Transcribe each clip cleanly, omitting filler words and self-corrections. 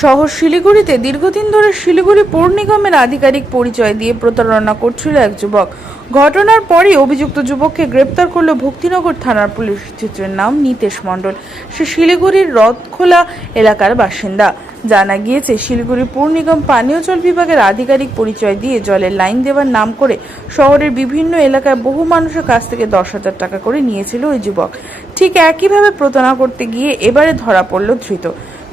শহর শিলিগুড়িতে দীর্ঘদিন ধরে শিলিগুড়ি পৌর নিগমের আধিকারিক পরিচয় দিয়ে প্রতারণা করছিল এক যুবক। ঘটনার পরই অভিযুক্ত যুবককে গ্রেপ্তার করল ভক্তিনগর থানার পুলিশ। ধৃতের নাম নিতেশ মণ্ডল। সে শিলিগুড়ির রথখোলা এলাকার বাসিন্দা। জানা গিয়েছে, শিলিগুড়ি পৌর নিগম পানীয় জল বিভাগের আধিকারিক পরিচয় দিয়ে জলের লাইন দেওয়ার নাম করে শহরের বিভিন্ন এলাকায় বহু মানুষের কাছ থেকে 10,000 টাকা করে নিয়েছিল ওই যুবক। ঠিক একইভাবে প্রতারণা করতে গিয়ে এবারে ধরা পড়ল ধৃত।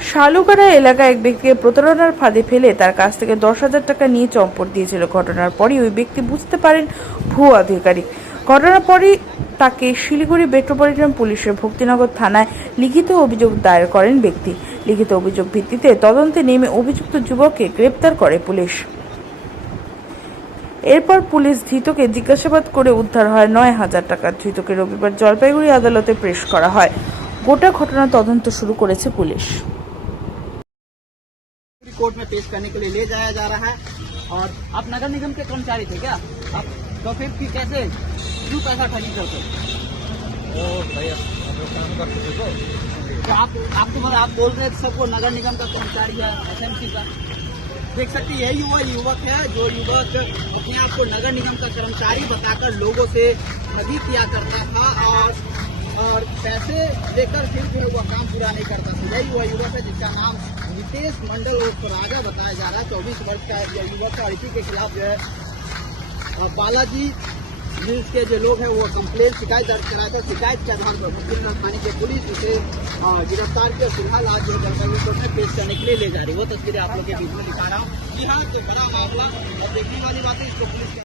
শালুকারা এলাকায় এক ব্যক্তিকে প্রতারণার ফাঁদে ফেলে তার কাছ থেকে 10,000 টাকা নিয়ে চম্পট দিয়েছিল। ঘটনার পরই ওই ব্যক্তি বুঝতে পারেন ভুয়ো আধিকারিক। ঘটনার পরই তাকে শিলিগুড়ি মেট্রোপলিটন পুলিশের ভক্তিনগর থানায় লিখিত অভিযোগ দায়ের করেন ব্যক্তি। লিখিত অভিযোগ ভিত্তিতে তদন্তে নেমে অভিযুক্ত যুবককে গ্রেপ্তার করে পুলিশ। এরপর পুলিশ ধৃতকে জিজ্ঞাসাবাদ করে উদ্ধার হয় 9,000 টাকা। ধৃতকে রবিবার জলপাইগুড়ি আদালতে পেশ করা হয়। গোটা ঘটনা তদন্ত শুরু করেছে পুলিশ। कोर्ट में पेश करने के लिए ले जाया जा रहा है। और आप नगर निगम के कर्मचारी थे क्या? आप तो फिर कैसे क्यों पैसा ठगी करते? आप बोल रहे थे सबको नगर निगम का कर्मचारी है, एसएमसी का। देख सकते यही युवक है जो युवक अपने आप को नगर निगम का कर्मचारी बताकर लोगों से ठगी किया करता था और पैसे लेकर फिर वह काम पूरा नहीं करता था। यही वह युवक है जिसका नाम नितेश मंडल उर्फ राजा बताया जा रहा है। 24 वर्ष का यह युवक है और इसी के खिलाफ जो है बालाजी न्यूज के जो लोग हैं वो कंप्लेन शिकायत दर्ज कराया था। शिकायत के आधार पर भक्तिनगर थाने की पुलिस उसे गिरफ्तार किया। फिलहाल आज जो जलपाईगुड़ी कोर्ट में पेश करने के लिए ले जा रही है। वो तस्वीरें आप लोग के बीच में दिखा रहा हूँ। जी हाँ, तो बड़ा मामला और देखने वाली बात है इसको पुलिस